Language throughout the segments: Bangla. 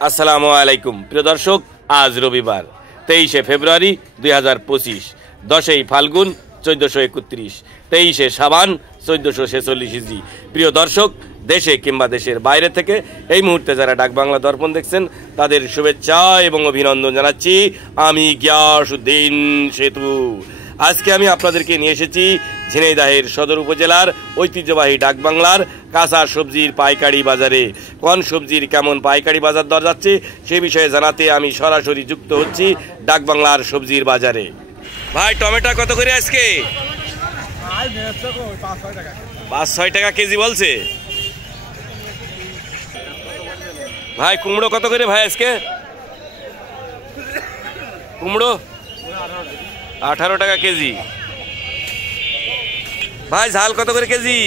আসসালামু আলাইকুম প্রিয় দর্শক, আজ রবিবার 23শে ফেব্রুয়ারি 2025, 10ই ফাল্গুন 1431, 23শে শাবান 1446 হিজরি। প্রিয় দর্শক, দেশে কিংবা দেশের বাইরে থেকে এই মুহূর্তে যারা ডাক বাংলা দর্পণ দেখছেন তাদের শুভেচ্ছা এবং অভিনন্দন জানাচ্ছি। আমি গিয়াসউদ্দিন সেতু। আজকে আমি আপনাদেরকে নিয়ে এসেছি ঝিনাইদহের সদর উপজেলার ঐতিহ্যবাহী ডাকবাংলার কাঁচা সবজির পাইকারি বাজারে। কোন সবজির কেমন পাইকারি বাজার দর যাচ্ছে সে বিষয়ে জানাতে আমি সরাসরি যুক্ত হচ্ছি ডাকবাংলার সবজির বাজারে। ভাই, টমেটো কত করে আজকে? 5-6 টাকা কেজি বলছে ভাই। কুমড়ো কত করে ভাই আজকে? কুমড়ো 18 টাকা কেজি। ভাই, ঝাল কত করে কেজি?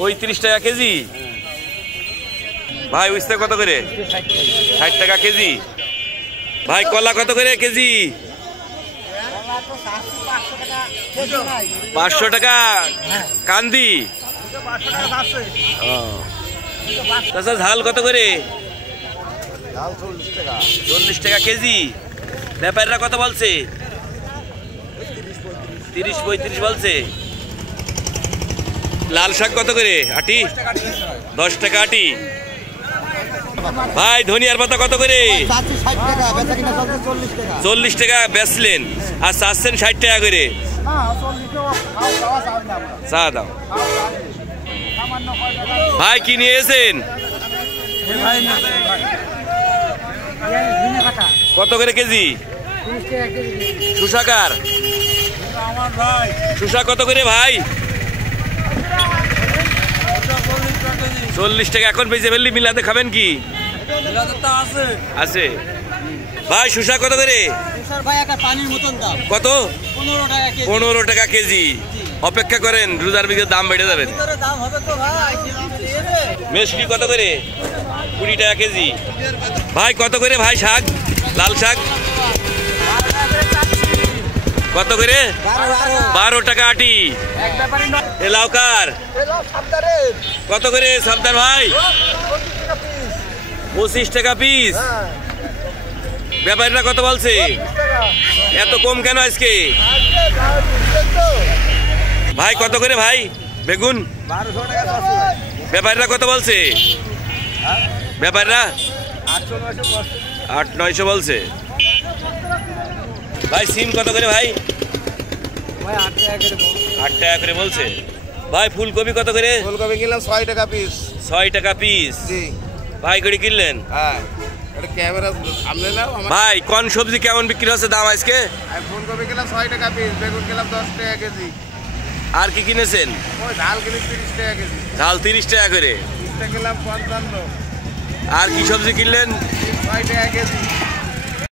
35 টাকা কেজি। ভাই, উস্তে কত করে? 60 টাকা কেজি। ভাই, কলা কত করে কেজি? 500 টাকা কান্দি। আচ্ছা, ঝাল কত করে? 40 টাকা কেজি। ব্যাপারীরা কত বলছে? 30-35 বলছে। লাল শাক কত করে আটি? 10 টাকা আটি। ভাই, ধনিয়ার পাতা কত করে? 40 টাকা বেচলেন আর চাচ্ছেন 60 টাকা করে। চা দাও ভাই। কি নিয়ে এসেছেন? কত করে কেজি? সুশাকার সুশা কত করে ভাই? 40 টাকা। এখন বেঁচে ফেললি, মিলাতে খাবেন কি? আছে ভাই। সুশা কত করে? কত? 15 টাকা কেজি। অপেক্ষা করেন, রোজার ভিতরে দাম বেড়ে যাবে। মেশরি কত করে? 20 টাকা কেজি। ভাই, কত করে ভাই শাক? লাল শাক কত করে? 12 টাকা আটি। এ লাউকার কত করে? সবদার ভাই 25 টাকা পিস। ব্যাপারীরা কত বলছে? এত কম কেন আজকে? ভাই, কত করে ভাই বেগুন? ব্যাপারীরা কত বলছে? ব্যাপারীরা 800-900 বলছে। ভাই, সিম কত করে ভাই? 8 টাকা করে বলছে। ভাই, ফুলকপি কত করে? ফুলকপি কিনলাম 6 টাকা পিস। 6 টাকা পিস। ভাই, করে কিনলেন? হ্যাঁ, এটা ক্যামেরা সামনে নাও। ভাই, কোন সবজি কেমন বিক্রি হচ্ছে দাম আজকে? ফুলকপি কিনলাম 6 টাকা পিস, বেগুন কিনলাম 10 টাকা কেজি। আর কি কিনেছেন? ওই ঝাল কিনলাম 30 টাকা কেজি। ঝাল 30 টাকা করে। কিনলাম 55। আর কি সবজি কিনলেন? 6 টাকা কেজি।